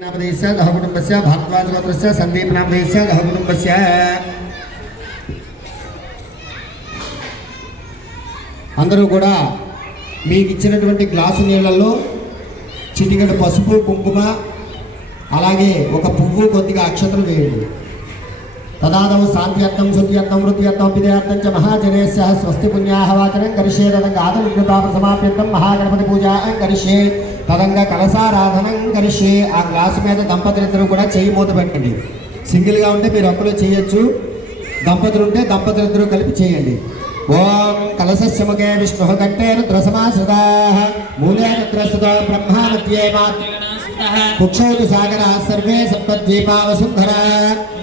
దహ కుటుంబస్య భారద్వాజ గోత్రస్య సందీప్ నామధేయస్య దహ కుటుంబస్య అందరూ కూడా మీకు ఇచ్చినటువంటి గ్లాసు నీళ్ళల్లో చిటికెడు పసుపు కుంకుమ అలాగే ఒక పువ్వు కొద్దిగా అక్షతలు వేయండి. తదాదౌ శాంత్యర్థం శుద్ధ్యర్థం వృద్ధ్యర్థం పిదయార్థం చ మహాజనేస్య స్వస్తి పుణ్యాహ వాచనం కరిష్యే తదంగా ఆదవిఘ్నతాప సమాప్యంతం మహాగణపతి పూజ కరిష్యే తదంగా కలసారాధనం కరిష్యే ఆ గ్లాసు మీద దంపతులిద్దరూ కూడా చెయ్యి మూత పెట్టండి. సింగిల్గా ఉంటే మీరు ఒక్కరు చేయొచ్చు. దంపతులు ఉంటే దంపతులిద్దరూ కలిపి చేయండి. ఓం కలసస్య ముఖే విష్ణు కంటే రుద్రసమాశ్రితా. మూలే మా కుక్షౌతు సాగర సర్వే సప్తద్వీపా వసుంధరా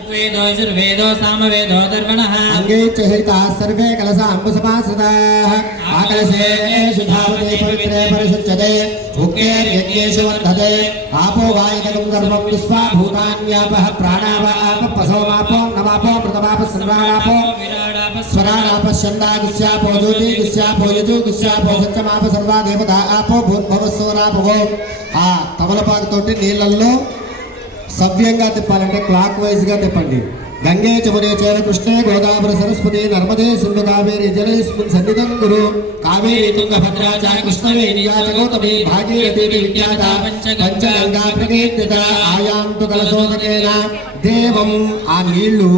వేదో యజుర్వేదో సామవేదో దర్వణః అంగే చ హరితా సర్వే కలస అంబుసమాశ్రితా ఆ కలసే శుధావతే పవిత్రే పరిశుచ్యతే ఉక్కే యజ్ఞేషు వర్ధతే ఆపో వాయుకం గర్భం విశ్వా భూతాన్యాపః ప్రాణావాప పసోమాపో నమాపో మృతమాప సర్వాణాపో స్వరాణాప శందాగిస్యాపో జ్యోతిగిస్యాపో యజుగిస్యాపో సత్యమాప సర్వా దేవతా ఆపో భూర్భవస్వరాపో ఆ తమలపాకుతోటి నీళ్ళల్లో సవ్యంగా తిప్పాలంటే క్లాక్ వైజ్గా తిప్పండి. గంగే చమునే చేర కృష్ణే గోదావరి సరస్వతి నర్మదే సింధు కావేరి జలేస్మిన్ సన్నిధం గురు. కావేరి తుంగభద్రా చ కృష్ణవేణి గౌతమి భాగీరథి విఖ్యాత. పంచగంగా ప్రకీర్తిత ఆయాంతు కలశోదకేన. దేవం ఆ నీళ్ళు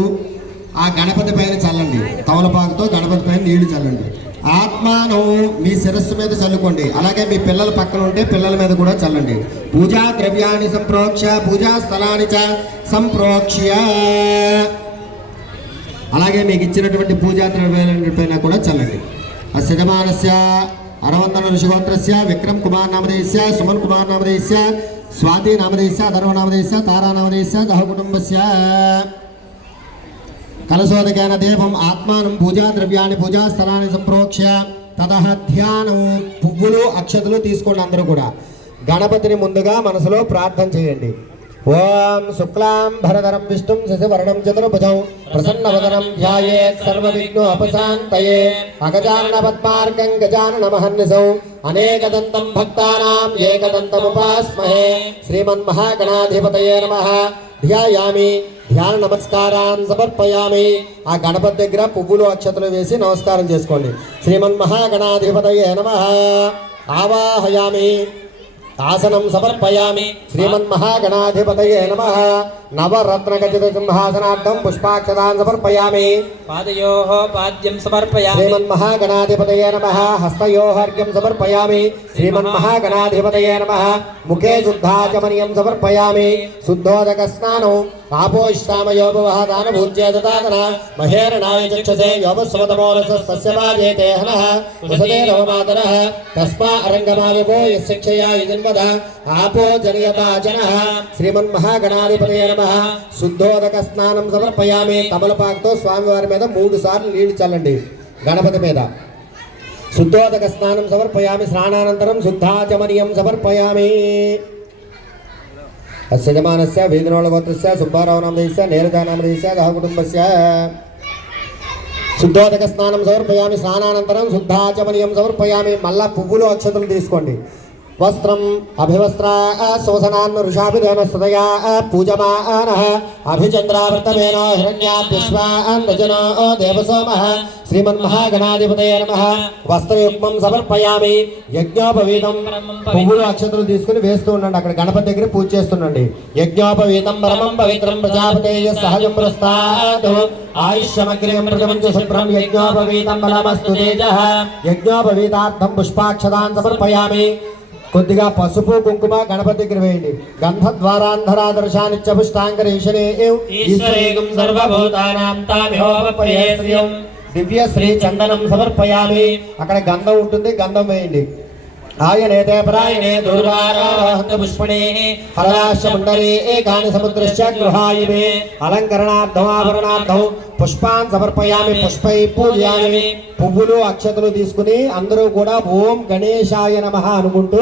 ఆ గణపతి పైన చల్లండి. తమలపాకుతో గణపతి పైన నీళ్ళు చల్లండి. ఆత్మానం మీ శిరస్సు మీద చల్లుకోండి. అలాగే మీ పిల్లల పక్కన ఉంటే పిల్లల మీద కూడా చల్లండి. పూజా ద్రవ్యాన్ని సంప్రోక్ష పూజా స్థలాన్ని చ సంప్రోక్ష్య అలాగే మీకు ఇచ్చినటువంటి పూజా ద్రవ్యాలన్నిటిపైన కూడా చల్లండి. ఆ అరవందన ఋషిగోత్రస్య విక్రమ్ కుమార్ నామదేశ సుమన్ కుమార్ నామదేశ స్వాతి నామదేశ ధర్మ నామదేశ తారా నామదేశ దహ కుటుంబస్య. కలశోదకేన దేవం ఆత్మానం పూజా ద్రవ్యాన్ని పూజా స్థలాన్ని తదహ ధ్యానం. పువ్వులు అక్షతలు తీసుకోండి అందరూ కూడా. గణపతిని ముందుగా మనసులో ప్రార్థన చేయండి. ఓం శుక్లాం భరధరం విష్ణుం శశివర్ణం చతుర్భుజం. ప్రసన్నవదనం ధ్యాయే సర్వవిఘ్నో అపశాంతయే. అగజానన పద్మార్గం గజానన మహర్నిశౌ అనేకదంతం భక్తానాం ఏకదంతముపాస్మహే. శ్రీమన్మహాగణాధిపతయే నమః. ధ్యాయామి. ధ్యాన నమస్కారాన్ని సమర్పయామి. ఆ గణపతి దగ్గర పువ్వులు అక్షతలు వేసి నమస్కారం చేసుకోండి. శ్రీమన్ మహాగణాధిపతయే నమ. ఆవాహయామి. ఆసనం సమర్పయామి. శ్రీమన్ మహాగణాధిపతయే నమ. నవరత్నగజిత సింహాసనార్థం పుష్పాక్షతాన్ సమర్పయామి. పాదయోః పాద్యం సమర్పయామి. శ్రీమన్ మహాగణాధిపతయే నమ. హస్తయోహర్ఘ్యం సమర్పయామి. శ్రీమన్ మహాగణాధిపతయే నమ. ముఖే శుద్ధాచమనీయం సమర్పయామి. శుద్ధోదక స్నానం ఆపోష్టామయోపవహదాన భూజ్యేదాన మహేరణాయ చక్షసే యోపస్వతమోరసస్య వాజేతే హనః వసతే రవమాతరః తస్మా అరంగమావిపో యశిక్షయా ఇదన్వద ఆపో జనయతాచనః శ్రీమన్ మహాగణాధిపతయే నమః శుద్ధోదక స్నానం సమర్పయామి తమలపాకుతో స్వామివారి మీద మూడు సార్లు నీళ్ళు చల్లండి గణపతి మీద శుద్ధోదక స్నానం సమర్పయామి స్నానానంతరం శుద్ధాచమనీయం సమర్పయామి యజమానస్య వేదినోళగోత్రస్య సుబ్బారావు నామదేశ నీరజా నామదేశ శుద్ధోదక స్నానం సమర్పయామి స్నానానంతరం శుద్ధాచమనీయం సమర్పయామి మళ్ళా పువ్వులు అక్షతలు తీసుకోండి. వస్త్రం అభివస్త్రా శోసనాన్ ఋషాభిధేనస్తయా పూజమాన అభిచంద్రావృతమేనో హిరణ్యాభ్యశ్వాన్నజనో దేవసోమ శ్రీమన్మహాగణాధిపతయ నమ వస్త్రయుగ్మం సమర్పయామి యజ్ఞోపవీతం పువ్వులు అక్షతలు తీసుకుని వేస్తూ ఉండండి. అక్కడ గణపతి దగ్గర పూజ చేస్తుండండి. యజ్ఞోపవీతం పరమం పవిత్రం ప్రజాపతేయ సహజం ప్రస్థాదు ఆయుష్యమగ్రియం ప్రజమంచ శుభ్రం యజ్ఞోపవీతం బలమస్తు తేజ. యజ్ఞోపవీతార్థం పుష్పాక్షదాన్ సమర్పయామి. కొద్దిగా పసుపు కుంకుమ గణపతి దగ్గర వేయండి. గంధద్వారాంధరాదర్శానిత్య పుష్టాంగరీషణే ఈశ్వరేగం సర్వభూతానాం తామిహోపయే దివ్య శ్రీ చందనం సమర్పయామి. అక్కడ గంధం ఉంటుంది గంధం వేయండి. ఆయనేతే పరాయణే దుర్వారోహంత పుష్పణే ఫలాశ పుండరీ ఏకాని సముద్రశ్చ గృహాయిమే అలంకరణార్థం పుష్పాన్ సమర్పయామి పుష్పై పూజయామి పువ్వులు అక్షతలు తీసుకుని అందరూ కూడా ఓం గణేశాయ నమః అనుకుంటూ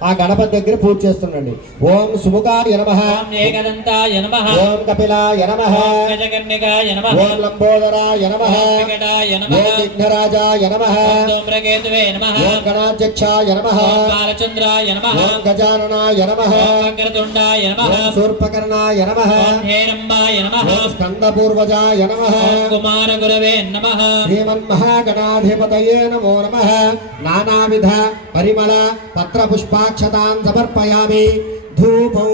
ఆ గణపతి దగ్గర పూజ చేస్తుండండి ఓం సుముఖాయ నమ ఓం ఏకదంతాయ నమః ఓం కపిలాయ నమ ఓం గజకర్ణికాయ నమః ఓం లంబోదరాయ నమ ఓం వికటాయ ఓం నమః విఘ్నరాజాయ నమ ఓం ధూమ్రకేతువే నమః ఓం గణాధ్యక్షాయ నమ ఓం బాలచంద్రాయ నమః ఓం గజాననాయ నమ ఓం వక్రతుండాయ నమః ఓం శూర్పకర్ణాయ నమ ఓం హేరంబాయ నమః ఓం స్కందపూర్వజాయ నమ ఓం కుమారగురవే నమః నమో నమ నానావిధ పరిమళ పత్ర अक्षतां समर्पयामि। धूपौ।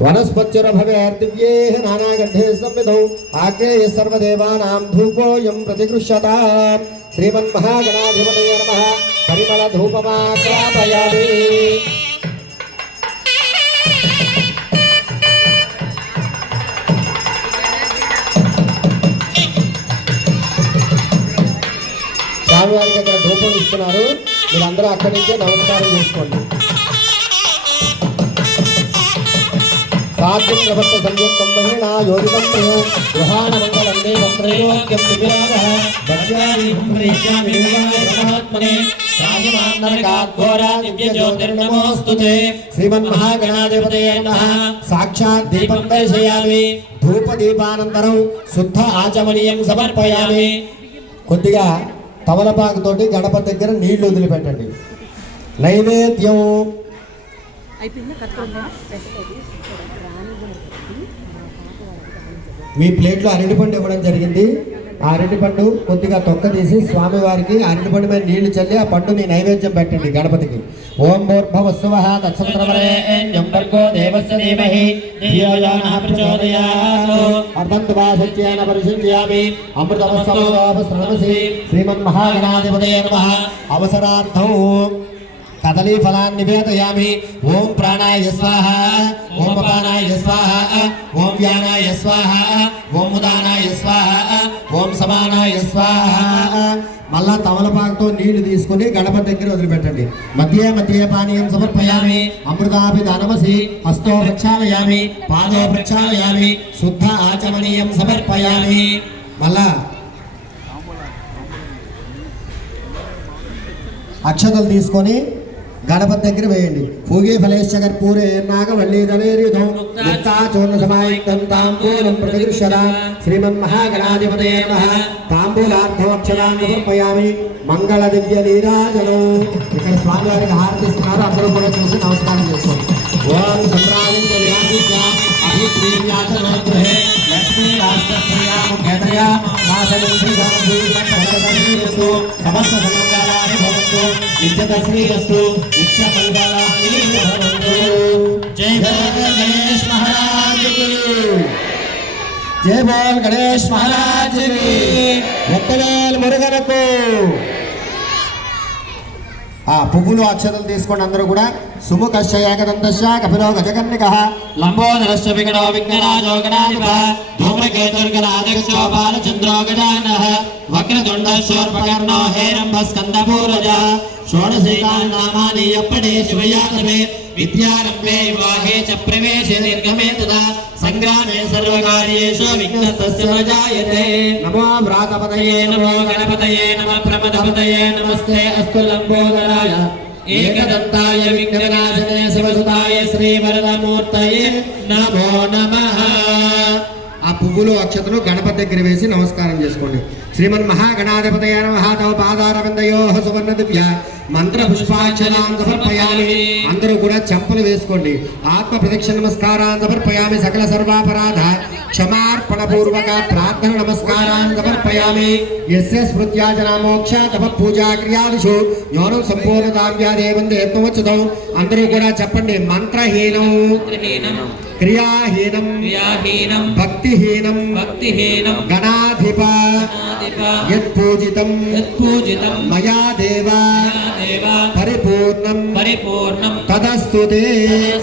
वनस्पत्युरभवेर्दिव्येः नानागन्धे संविधौ। आग्नेयः सर्वदेवानां धूपोऽयं प्रतिगृह्यतां श्रीमन्महागणाधिपतये नमः। परिमलधूपमाक्रापयामि స్వామివారికి ఇస్తున్నారు మీరందరూ అక్కడి నుంచే నమస్కారం చేసుకోండి. సాధ్యం ప్రవర్త సంయుక్తం మహిళా యోగితం ప్రియం గృహాణ విరాగ ప్రేష్యామి సాక్షాత్ దీపం దర్శయామి. ధూప దీపానంతరం శుద్ధ ఆచమనీయం సమర్పయామి. కొద్దిగా తమలపాకుతోటి గణపతి దగ్గర నీళ్ళు వదిలిపెట్టండి. నైవేద్యం. మీ ప్లేట్లో అరటిపండు ఇవ్వడం జరిగింది. ఆ అరటిపండు కొద్దిగా తొక్క తీసి స్వామివారికి అరటిపండు మీద నీళ్ళు చల్లి ఆ పండుని నైవేద్యం పెట్టండి గణపతికి. ఓం భూర్భవ తత్సముద్రవరేణ్యం భర్గో దేవస్య ధీమహి ధియో యో నః ప్రచోదయాత్. అర్ధంతువా సత్యేన పరిశుద్ధ్యామి అమృతమస్తమోపశ్రమసి శ్రీమన్మహాగణాధిపతయే నమః. అవసరార్థం కదలీ ఫలాన్ని నివేదయామి ఓం ప్రాణాయ స్వాహ. ఓం అపానాయ స్వాహ. ఓం వ్యానాయ స్వాహ. ఓం ఉదానాయ స్వాహ. ఓం సమానాయ స్వాహ. మళ్ళా తమలపాకుతో నీళ్ళు తీసుకుని గణపతి దగ్గర వదిలిపెట్టండి. మధ్య మధ్య పానీయం సమర్పయామి. అమృతాభిధానమసి హస్తో ప్రక్షాళయామి. పాదో ప్రక్షాళయామి. శుద్ధ ఆచమనీయం సమర్పయామి. మళ్ళా అక్షతలు తీసుకొని గణపతి దగ్గర వేయండి పూగే ఫలేశ కర్పూరే నాగవల్లీదళేరిధం ముక్తా చూర్ణ సమాయుక్తం తాంబూలం ప్రతిగృష్యదా శ్రీమన్ మహాగణాధిపతే నమః తాంబూలార్థమక్షరాన్ని సమర్పయామి మంగళ దివ్య నీరాజనం ఇక్కడ స్వామివారికి హారతి అందరూ కూడా చూసి నమస్కారం చేసుకోండి ఓం సంప్రాణించ విరాజిత్య లక్ష్మీ రాష్ట్రప్రియా ముఖ్యతయా నాశనం సమస్త సమంగళాని భవంతు నిత్యశ్రీరస్తు నిత్య మంగళాని భవంతు జై బోల్ గణేష్ మహారాజ్కి జై. బోల్ గణేష్ మహారాజ్కి. ఒక్కవేల్ మురుగనకు. ఆ పువ్వులు అక్షతలు తీసుకోండి అందరూ కూడా. సుముఖశ్చ ఏకదంతశ్చ కపిలో గజకర్ణిక లంబోదరశ్చ వికటో విఘ్నరాజో గణాధిప ధూమ్రకేతుర్గణాధ్యక్షో బాలచంద్రో గజానః వక్రతుండశోర్పకర్ణో హేరంబ స్కందపూరజ షోడశైకాని నామాని శివయాతమే. విద్యారంభే వివాహే చ ప్రవేశే నిర్గమే తదా సంగ్రామే సర్వకార్యేషు విఘ్నస్తస్య న జాయతే నమో వ్రాతపదయే పతయే నమో గణపతయే నమ ప్రమదపతయే నమస్తే అస్తు లంబోదరాయ ఏకదంతాయ విఘ్ననాశనే శివసుతాయ శ్రీవరదమూర్తయే నమో నమః పువ్వులు అక్షతలు గణపతి దగ్గర వేసి నమస్కారం చేసుకోండి. శ్రీమన్ మహాగణాధిపతయ నమః తవ పాదారవిందయో సువర్ణ దివ్య మంత్ర పుష్పాక్షరాం సమర్పయామి. అందరూ కూడా చెంపలు వేసుకోండి. ఆత్మ ప్రదక్షిణ నమస్కారాన్ని సమర్పయామి. సకల సర్వాపరాధ క్షమార్పణ పూర్వక ప్రార్థన నమస్కారాన్ని సమర్పయామి. యస్య స్మృత్యా మోక్ష తప పూజా క్రియాదిషు యోనం సంపూర్ణతాం వ్యాదేవందే అందరూ కూడా చెప్పండి మంత్రహీనం. క్రియాహీనం క్రియాహీనం భక్తిహీనం భక్తిహీనం గణాధిప యత్పూజితం యత్పూజితం మయా దేవ పరిపూర్ణం పరిపూర్ణం తదస్తుతే.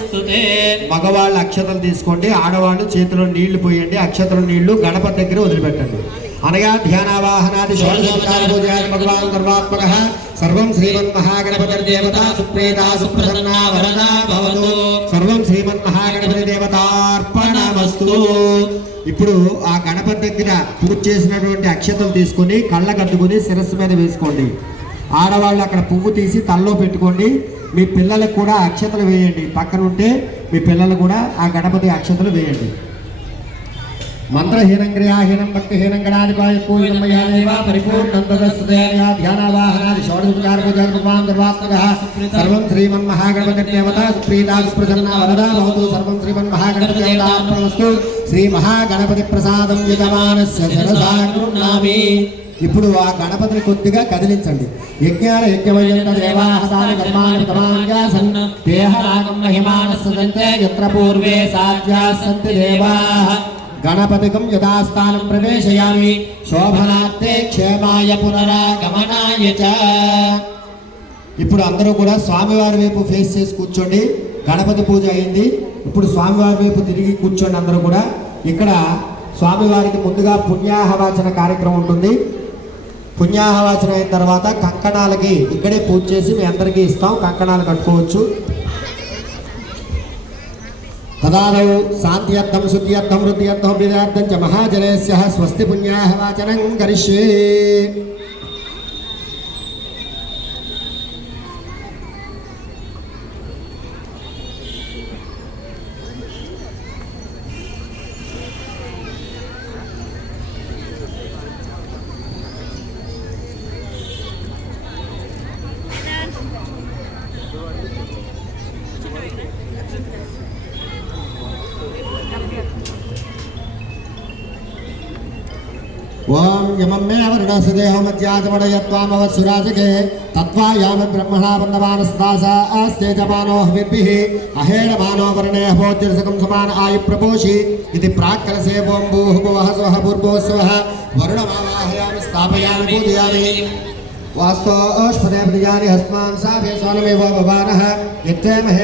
స్తుతే మగవాళ్ళు అక్షతలు తీసుకోండి ఆడవాళ్ళు చేతిలో నీళ్ళు పోయండి అక్షతలు నీళ్ళు గణపతి దగ్గర వదిలిపెట్టండి. అనగా ధ్యానావాహనాది సర్వాత్మక సర్వం శ్రీమన్మహాగణపతి దేవత సుప్రేత సుప్రసన్నా వరదా భవతు. సర్వం శ్రీమన్మహాగణపతి ఇప్పుడు ఆ గణపతి దగ్గర పూజ చేసినటువంటి అక్షతలు తీసుకొని కళ్ళ కట్టుకుని శిరస్సు మీద వేసుకోండి. ఆడవాళ్ళు అక్కడ పువ్వు తీసి తల్లో పెట్టుకోండి. మీ పిల్లలకు కూడా అక్షతలు వేయండి. పక్కన ఉంటే మీ పిల్లలు కూడా ఆ గణపతి అక్షతలు వేయండి. మంత్రహీనం క్రియాహీనం భక్తిహీనం గణాధిపాయకూలమయాదేవ పరిపూర్ణం తదస్తుతేయ ధ్యానవాహనాది షోడశోపచార పూజా సర్వం శ్రీమన్ సుప్రీతా సుప్రసన్నా వరదా భవతు సర్వం శ్రీమన్ మహాగణపతిదేవతార్పణమస్తు శ్రీ మహాగణపతి ప్రసాదం యజమానస్య శిరసా ఇప్పుడు ఆ గణపతిని కొద్దిగా కదిలించండి. యజ్ఞాల యజ్ఞమయంత దేవాహతాని కర్మాణి కమాన్యాసన్ దేహరాగం మహిమానస్సంతే యత్ర పూర్వే సాధ్యా సంతి దేవాః. గణపతికం యథాస్థానం ప్రవేశయామి శోభనార్థే క్షేమాయ పునరాగమనాయ ఇప్పుడు అందరూ కూడా స్వామివారి వైపు ఫేస్ చేసి కూర్చోండి. గణపతి పూజ అయింది. ఇప్పుడు స్వామివారి వైపు తిరిగి కూర్చోండి అందరూ కూడా. ఇక్కడ స్వామివారికి ముందుగా పుణ్యాహవాచన కార్యక్రమం ఉంటుంది. పుణ్యాహవాచన అయిన తర్వాత కంకణాలకి ఇక్కడే పూజ చేసి మీ అందరికీ ఇస్తాం. కంకణాలు కట్టుకోవచ్చు. తదాదౌ శాంత్యర్థం శుద్ధ్యర్థం వృద్ధ్యర్థం విదార్థం చ మహాజనేస్య స్వస్తి పుణ్యాహవాచనం కరిష్యే ओम यममे अवरुणसुदेहमध्याचमणय त्वामवत्सुराजके तत्त्वा यामि ब्रह्मणा बन्धमानस्तासा अस्तेजमानो हविर्भिः वर्णे अभोज्यसकं समान आयुप्रपोषि इति प्राक्कलसे बोम्बूः भुवः स्वः पूर्वो स्वः वरुणमावाहयामि स्थापयामि पूजयामि। वास्तो अश्वते प्रियानि हस्मान् सा वे सोनमेव महे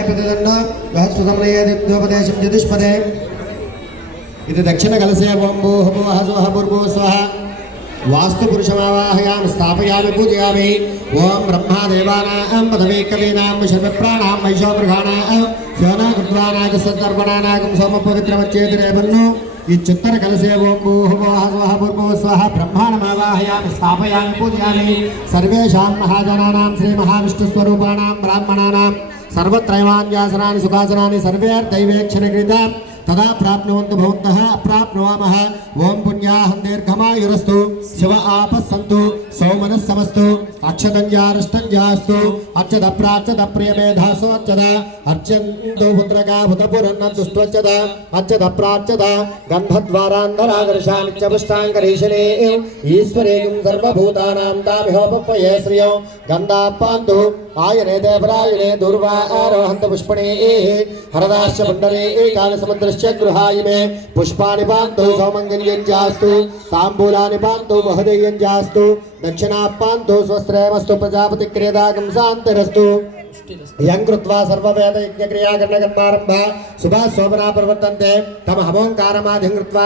పురుషమావాహయామి స్థాపయామి పూజయామి ఓం బ్రహ్మా దేవానాం పదవే కవీనాం శర్మప్రాణాం వైశో మృగాణాం శోనా కృత్వానాగ సద్దర్పణానాగం సోమ పవిత్రమచ్చేతిరేవన్ను ఈ చిత్తర కలసే ఓం భూః స్వహ స్వః స్వహ స్వః బ్రహ్మాణమావాహయామి స్థాపయామి పూజయామి సర్వేషాం మహాజనానాం శ్రీ మహావిష్ణుస్వరూపాణాం బ్రాహ్మణానాం సర్వత్రైవాన్యాసనాన్ని సర్వత్రైవాన్యాసనాని సుఖాసనాని సర్వేర్దైవేక్షణకృత తదా ప్రాప్నువంతు భవంతః అప్రాప్నువామः ఓం పుణ్యాహం దీర్ఘమాయురస్తు. శివ ఆపస్సంతు. सौमन समस्तु अक्षतंजारष्टंजास्तु अक्षद प्राचद प्रियमेधासु अक्षद अर्चन्दो पुत्रका भूतपुरन्न दुष्ट्वचद अक्षद प्राचद गन्धद्वारान्धरागर्षानित्यपुष्टाङ्गरीशने ईश्वरे सर्वभूतानां दामिहोपपये श्रियो गन्धापान्तु आयने देवरायणे दुर्वा आरोहन्त पुष्पणे हरदाश्च मण्डले एकालसमुद्रश्च गृहाय मे पुष्पाणि पान्तु सौमङ्गल्यञ्जास्तु ताम्बूलानि पान्तु महदेयञ्जास्तु दक्षिणापान दो प्रजापति क्रियदागम शांतरस्तु यं कृत्वा सर्ववेद प्रवर्तन्ते। तम हमोंकारमाधिं कृत्वा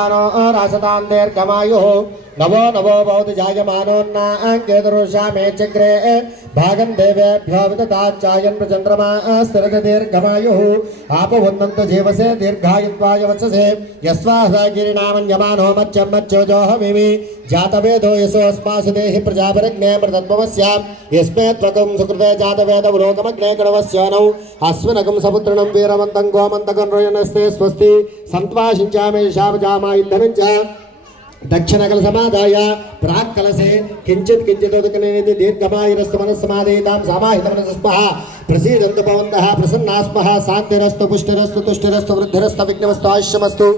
जानो रासतां दीर्घमायुः नवो नवो बहुत भवतु जायमानोन्ना अङ्केतरुषा मे चक्रे भागं देवेभ्यो विदताच्चायन् प्रचन्द्रमा स्थिरति दीर्घमायुः आपवन्दन्तु जीवसे दीर्घायुत्वाय वत्ससे यस्वासा गिरिणामन्यमानो मच्चं मच्चोजोहमिमि जातवेदो यशोऽस्मासु देहि प्रजापरज्ञे मृतत्वमस्य यस्मे त्वकं सुकृते जातवेदवलोकमग्ने गणवस्यानौ अस्मिनकं सपुत्रणं वीरमन्तं गोमन्तकं रोयनस्ते स्वस्ति सन्त्वा शिञ्चामे शापजामा ఇంధనం చ దక్షిణకల సమాదాయ ప్రాక్ కలసే కించిత్ కించిత్ ఉదకనేది దీర్ఘమాయురస్తు మనస్సమాదయితాం సమాహితమనసస్పః ప్రసీదంతు భవంతః ప్రసన్నాస్పః శాంతిరస్తు పుష్టిరస్తు తుష్టిరస్తు వృద్ధిరస్తు విఘ్నమస్తు ఆయుష్యమస్తు.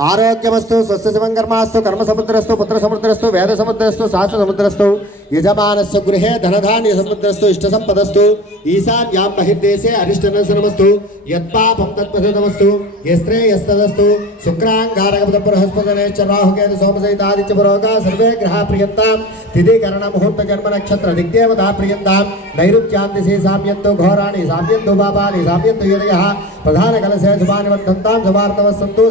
ఆరోగ్యమస్తు స్వస్థ శివంకర్మాస్తు కర్మ సముద్రస్తు పుత్ర సముద్రస్తు వేద సముద్రస్తు శాస్త్ర సముద్రస్తు యజమానస్య గృహే ధనధాన్య సముద్రస్తు ఇష్ట సంపదస్తు ఈశాన్యాం బహిర్దేశే అరిష్టనశనమస్తు యత్పాపం తత్పథమస్తు యస్త్రే యస్తదస్తు శుక్రాంగారగపద బృహస్పతనే చ రాహుకేతు సోమసైతాదిత్య పురోగా సర్వే గ్రహ ప్రియంతాం తిథికరణ ముహూర్త జన్మ నక్షత్ర దిగ్దేవతా ప్రియంతాం నైరుత్యాందిశే సామ్యంతో ఘోరాణి సామ్యంతో పాపాని సామ్యంతో యుదయ ప్రధాన కలశే శుభాని వర్ధంతాం శుభార్థవస్సంతు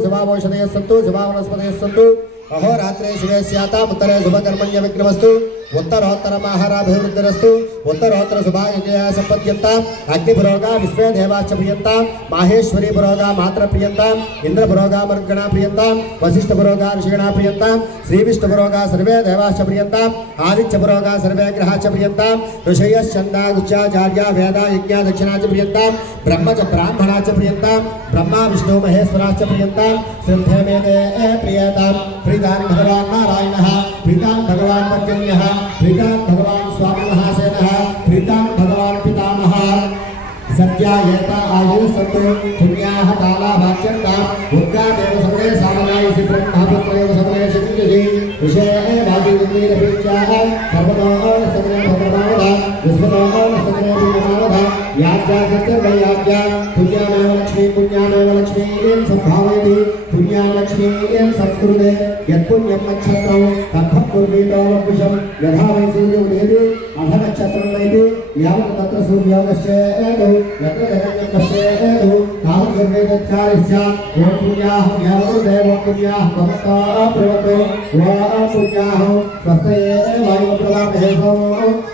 సంతు శుభావనస్పతయస్సంతు అహోరాత్రే శివే స్యాతాం ఉత్తరే శుభకర్మణ్య విఘ్నమస్తు ఉత్తరోత్తర మహారాభివృద్ధిరస్తు ఉత్తరోత్తర శుభాయ సంపద్యంతాం అగ్నిపురోగా విశ్వే దేవాచ ప్రియంతాం మాహేశ్వరి పురోగా మాత్ర ప్రియంతాం ఇంద్ర పురోగా మరుగణ ప్రియంతాం వశిష్ఠ పురోగా ఋషిగణ ప్రియంతాం శ్రీ విష్ణు పురోగా సర్వే దేవాచ ప్రియంతాం ఆదిత్య పురోగా సర్వే గ్రహాచ ప్రియంతాం ఋషయశ్చందాగుచ్చాచార్య వేద యజ్ఞ దక్షిణాచ ప్రియంతాం బ్రహ్మచ బ్రాహ్మణాచ ప్రియంతాం బ్రహ్మ విష్ణు మహేశ్వరాచ ప్రియంతాం శ్రద్ధే మేదే ప్రియతాం ప్రీతాన్ భగవాన్ నారాయణ. प्रीतां भगवान पर्जन्यः प्रीतां भगवान स्वामिनः महाशयनः प्रीतां भगवान पितामहः। सत्या येता आयु सतो पुण्याः काला भाच्यता उद्गा देव समये सामनाय सिद्धं महापुत्रयो समये सिद्धिजि विषये वायुविन्द्रिय प्रीत्याः सर्वतः समये भगवानः विस्मतः समये भगवानः याज्ञा सत्यं वै याज्ञा पुण्यामेव लक्ष्मी पुण्यामेव लक्ष्मी इन सम्भावयति दिव्यालक्ष्मीयं संस्कृते यत्पुण्यं नक्षत्रौ तद्धं कुर्वीतावपुषं यथा वै सूर्यो उदेति अथ नक्षत्रं नैति यावत् तत्र सूर्यो नश्येतु यत्र हिरण्यं पश्येतु तावत् सर्वे तत्कारस्य ॐ पुण्याः यावदेव पुण्याः भवता। प्रवतो वा पुण्याः स्वस्तये वायुप्रभामहे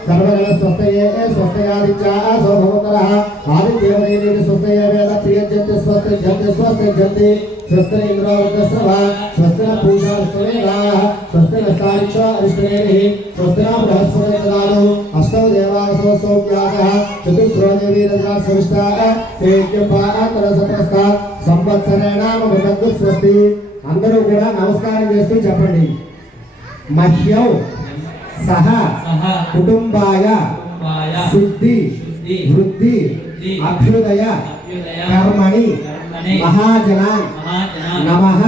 सर्वगण स्वस्तये स्वस्तयादिचा सो भवतरः। आदित्येव स्वस्तये वेद प्रियजन्ति स्वस्ति जन्ति स्वस्ति जन्ति పూషా స్వమేధా స్వస్తిన సారిక్ష అరిష్టనేమి స్వస్తిన బృహస్పతి దదాలు అష్టౌ దేవాసో సౌఖ్యాగః చతుస్రో దేవీ రజా సవిష్టా తేజ్యపాతర సతస్త సంవత్సరేణ మృతగ్గు స్వస్తి అందరూ కూడా నమస్కారం చేస్తూ చెప్పండి. మహ్యం సహ కుటుంబాయ శుద్ధి వృద్ధి అభ్యుదయ కర్మణి మహాజనాన్ మహాజన నమః.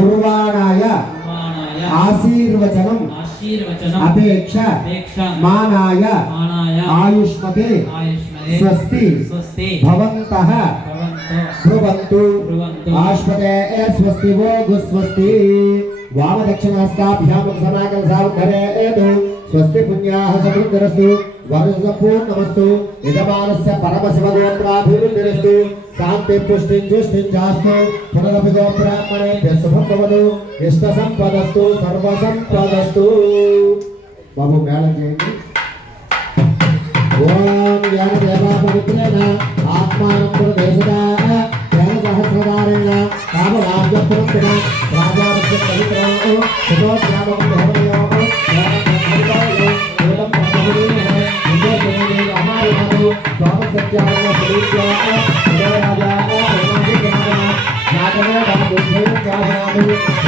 కుర్వాణాయ ఆశీర్వచనం. అపేక్ష. మానాయ. ఆయుష్మతే. స్వస్తి. భవంతః. బ్రువంతు. ఆశ్వతే. స్వస్తి వో స్వస్తి. వామదక్షిణాస్తాభ్యాం సమాకల్సావుద్ధరేతు స్వస్తి పుణ్యాః సమృద్ధిరస్తు వరుసపూర్ణమస్తు యజమానస్య పరమశివగోత్రాభివృద్ధిరస్తు శాంతి పుష్టిం జుష్టించాస్తు పునరపి గోబ్రాహ్మణే శుభం భవతు ఇష్ట సంపదస్తు సర్వ సంపదస్తు బాబు మేళం చేయండి. ఓం జ్ఞాన దేవా పవిత్రేణ ఆత్మానం పురదేశదా జ్ఞాన సహస్రదారేణ రామ రాజ్య రాజారస్య పవిత్రో శుభో శ్యామం దేవయో Thank you.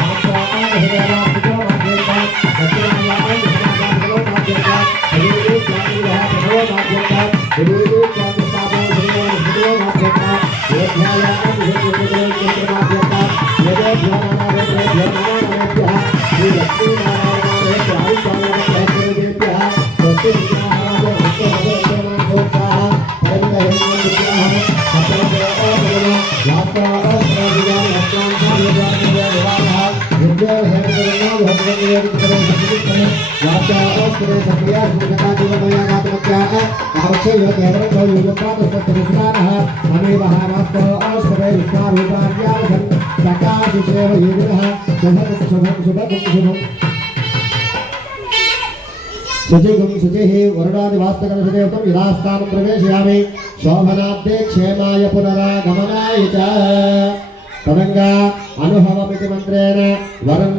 శుచిగుం శుచిః వరుణాదివాస్తకరసుదేవతం యథాస్థానం ప్రవేశయామి శోభనాబ్దే క్షేమాయ పునరాగమనాయ చ తదంగా అనుభవమితి మంత్రేణ వరం